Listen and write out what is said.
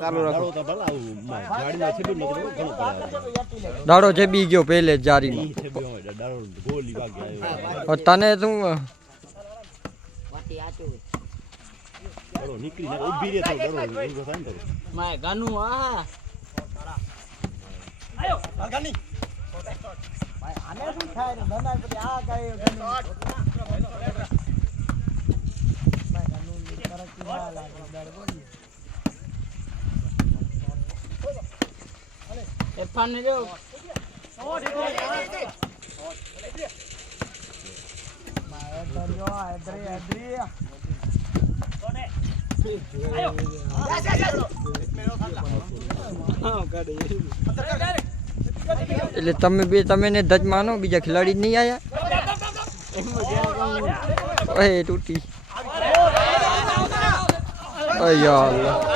ચાલુ રાખો દાડો જબી ગયો પહેલે જ જારીમાં તને શું નીકળી ઉભી રે તો માય ગાનું આ આયો ગાની ભાઈ આને શું થાય ને બનાવ પછી આ ગાય ગાની ભાઈ ગાનું તરક્કી ના લાગે દર બોલી એ પાને જો માય દરજો એદરી કોને આયો એટલે તમે બે તમે ને ધજ માનો બીજા ખેલાડી જ નહીં આયા એ તૂટી યાર